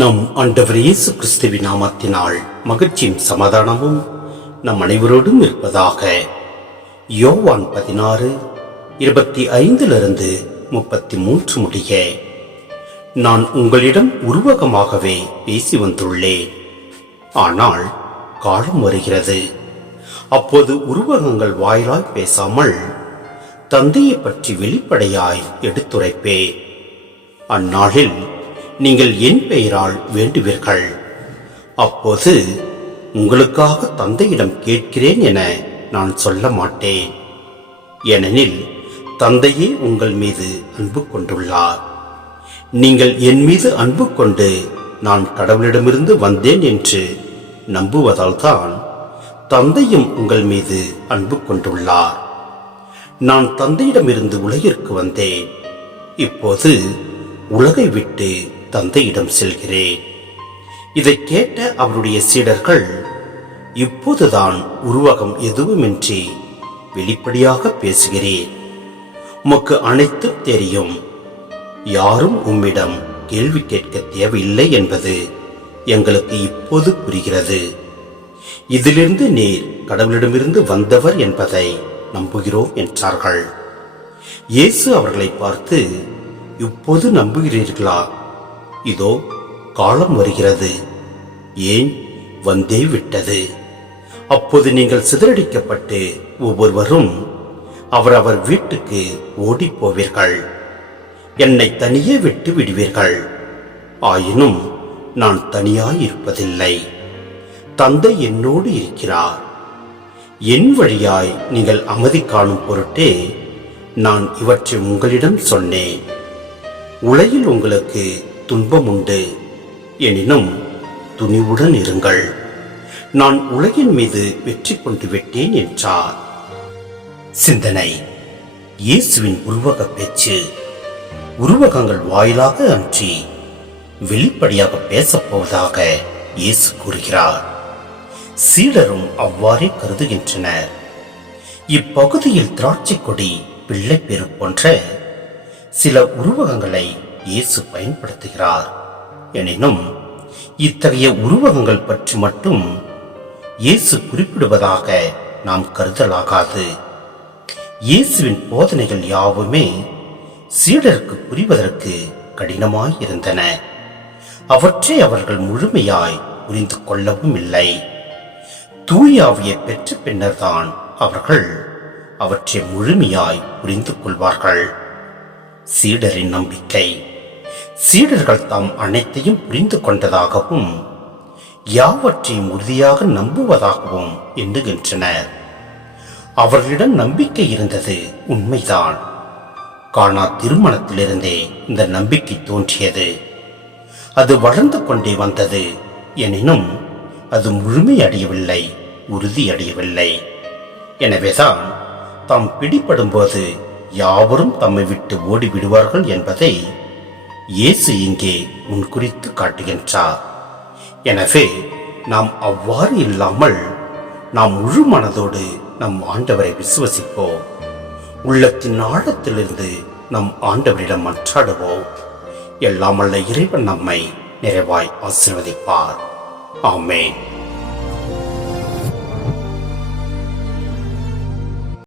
நம் ஆண்டவர் இயேசு கிறிஸ்துவின் நாமத்தினால் மகிழ்ச்சியும் சமாதானமும் நம் அனைவரோடும் இருப்பதாக. யோவான் 16:25-33 முடிய. நான் உங்களிடம் உருவகமாகவே பேசி வந்துள்ளேன். ஆனால் காலம் வருகிறது, அப்போது உருவகங்கள் வாயிலாய் பேசாமல் தந்தையை பற்றி வெளிப்படையாய் எடுத்துரைப்பேன். அந்நாளில் நீங்கள் என் பெயரால் வேண்டுவீர்கள். அப்போது உங்களுக்காக தந்தையிடம் கேட்கிறேன் என நான் சொல்ல மாட்டேன். ஏனெனில் தந்தையே உங்கள் மீது அன்பு கொண்டுள்ளார். நீங்கள் என் மீது அன்பு கொண்டு நான் கடவுளிடமிருந்து வந்தேன் என்று நம்புவதால் தான் தந்தையும் உங்கள் மீது அன்பு கொண்டுள்ளார். நான் தந்தையிடமிருந்து உலகிற்கு வந்தேன். இப்போது உலகை விட்டு தந்தையிடம் செல்கிறேன். இதை கேட்ட அவருடைய சீடர்கள், இப்போதுதான் உருவகம் எதுவுமின்றி வெளிப்படையாக பேசுகிறேன். உமக்கு அனைத்தும் தெரியும். யாரும் உம்மிடம் கேள்வி கேட்க தேவையில்லை என்பது எங்களுக்கு இப்போது புரிகிறது. இதிலிருந்து நீர் கடவுளிடமிருந்து வந்தவர் என்பதை நம்புகிறோம் என்றார்கள். இயேசு அவர்களை பார்த்து, இப்போது நம்புகிறீர்களா? இதோ காலம் வருகிறது, ஏன் வந்தே விட்டது. அப்போது நீங்கள் சிதறடிக்கப்பட்டு ஒவ்வொருவரும் அவரவர் வீட்டுக்கு ஓடி போவீர்கள். என்னை தனியே விட்டு விடுவீர்கள். ஆயினும் நான் தனியாய் இருப்பதில்லை, தந்தை என்னோடு இருக்கிறார். என் வழியாய் நீங்கள் அமைதி காணும் பொருட்டே நான் இவற்றை உங்களிடம் சொன்னேன். உலகில் உங்களுக்கு துன்பம் உண்டு, எனினும் துணிவுடன் இருங்கள், நான் உலகின் மீது வெற்றி கொண்டு விட்டேன் என்றார். சிந்தனை: இயேசுவின் உருவக பேச்சு. உருவகங்கள் வாயிலாக அன்றி வெளிப்படையாக பேசப்போவதாக இயேசு கூறுகிறார். சீடரும் அவ்வாறே கருதுகின்றனர். இப்பகுதியில் திராட்சை கொடி, பிள்ளை பேறு போன்ற சில உருவகங்களை இயேசு பயன்படுத்துகிறார். எனினும் இத்தகைய உருவகங்கள் பற்றி மட்டும் இயேசு குறிப்பிடுவதாக நாம் கருதலாகாது. இயேசுவின் போதனைகள் யாவுமே சீடருக்கு புரிவதற்கு கடினமாயிருந்தன. அவற்றை அவர்கள் முழுமையாய் புரிந்து கொள்ளவும் இல்லை. தூயாவியை பெற்ற பின்னர்தான் அவர்கள் அவற்றை முழுமையாய் புரிந்து கொள்வார்கள். சீடரின் நம்பிக்கை. சீடர்கள் தாம் அனைத்தையும் புரிந்து கொண்டதாகவும் யாவற்றையும் உறுதியாக நம்புவதாகவும் எண்ணுகின்றனர். அவர்களிடம் நம்பிக்கை இருந்தது உண்மைதான். கானா திருமணத்திலிருந்தே இந்த நம்பிக்கை தோன்றியது. அது வளர்ந்து கொண்டே வந்தது. எனினும் அது முழுமையடையவில்லை, உறுதியடையவில்லை. எனவேதான் தாம் பிடிபடும் போது யாவரும் தம்மை விட்டு ஓடிவிடுவார்கள் என்பதை இயேசு இங்கே முன்குறித்து காட்டுகின்றார். எனவே நாம் அவ்வாறு இல்லாமல் நாம் முழு மனதோடு நம் ஆண்டவரை விசுவசிப்போம். உள்ளத்தின் ஆழத்திலிருந்து நம் ஆண்டவரிடம் மன்றாடுவோம். எல்லாம் வல்ல இறைவன் நம்மை நிறைவாய் ஆசீர்வதிப்பார். ஆமென்.